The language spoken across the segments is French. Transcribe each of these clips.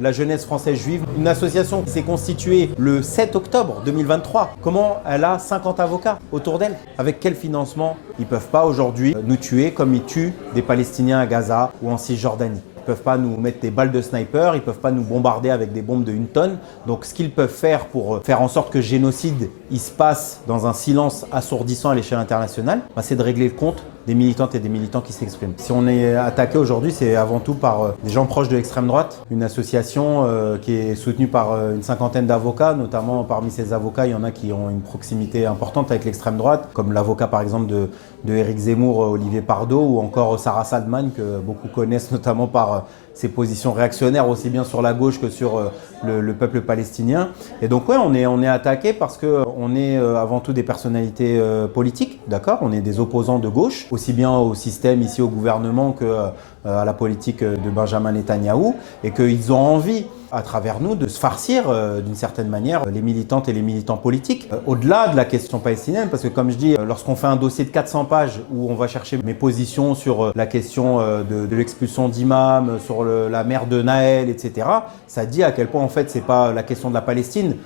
la jeunesse française juive, une association qui s'est constituée le 7 octobre 2023. Comment elle a 50 avocats autour d'elle? Avec quel financement? Ils ne peuvent pas aujourd'hui nous tuer comme ils tuent des Palestiniens à Gaza ou en Cisjordanie. Ils ne peuvent pas nous mettre des balles de sniper, ils ne peuvent pas nous bombarder avec des bombes de 1 tonne. Donc ce qu'ils peuvent faire pour faire en sorte que le génocide il se passe dans un silence assourdissant à l'échelle internationale, c'est de régler le compte des militantes et des militants qui s'expriment. Si on est attaqué aujourd'hui, c'est avant tout par des gens proches de l'extrême droite, une association qui est soutenue par une cinquantaine d'avocats, notamment parmi ces avocats, il y en a qui ont une proximité importante avec l'extrême droite, comme l'avocat par exemple de Éric Zemmour, Olivier Pardo, ou encore Sarah Salman, que beaucoup connaissent notamment par ses positions réactionnaires aussi bien sur la gauche que sur le peuple palestinien. Et donc ouais, on est attaqué parce qu'on est avant tout des personnalités politiques, d'accord? On est des opposants de gauche, aussi bien au système ici au gouvernement que à la politique de Benjamin Netanyahou, et qu'ils ont envie à travers nous de se farcir d'une certaine manière les militantes et les militants politiques au-delà de la question palestinienne, parce que comme je dis, lorsqu'on fait un dossier de 400 pages où on va chercher mes positions sur la question de l'expulsion d'imams, sur la mère de Naël, etc., ça dit à quel point en fait c'est pas la question de la Palestine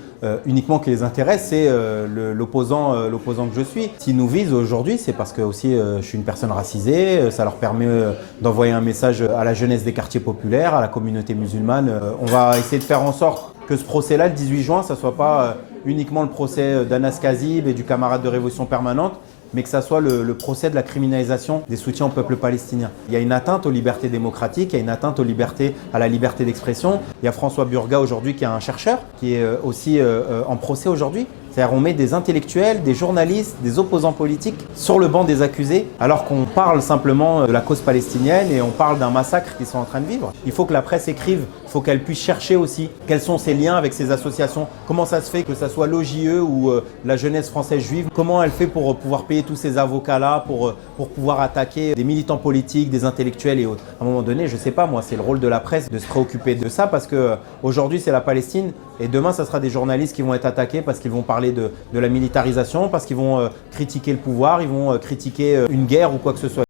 uniquement qui les intéresse, c'est l'opposant que je suis. S'ils nous visent aujourd'hui, c'est parce que aussi je suis une personne racisée, ça leur permet d'envoyer un message à la jeunesse des quartiers populaires, à la communauté musulmane. On va essayer de faire en sorte que ce procès-là, le 18 juin, ça ne soit pas uniquement le procès d'Anas Kazib et du camarade de Révolution Permanente, mais que ça soit le procès de la criminalisation des soutiens au peuple palestinien. Il y a une atteinte aux libertés démocratiques, il y a une atteinte à la liberté d'expression. Il y a François Burga aujourd'hui qui est un chercheur, qui est aussi en procès aujourd'hui. C'est-à-dire on met des intellectuels, des journalistes, des opposants politiques sur le banc des accusés, alors qu'on parle simplement de la cause palestinienne et on parle d'un massacre qu'ils sont en train de vivre. Il faut que la presse écrive, il faut qu'elle puisse chercher aussi quels sont ses liens avec ces associations, comment ça se fait que ça soit l'OJE ou la jeunesse française juive, comment elle fait pour pouvoir payer tous ces avocats-là, pour pouvoir attaquer des militants politiques, des intellectuels et autres. À un moment donné, je ne sais pas, moi, c'est le rôle de la presse de se préoccuper de ça parce qu'aujourd'hui, c'est la Palestine et demain, ça sera des journalistes qui vont être attaqués parce qu'ils vont parler de la militarisation, parce qu'ils vont critiquer le pouvoir, ils vont critiquer une guerre ou quoi que ce soit.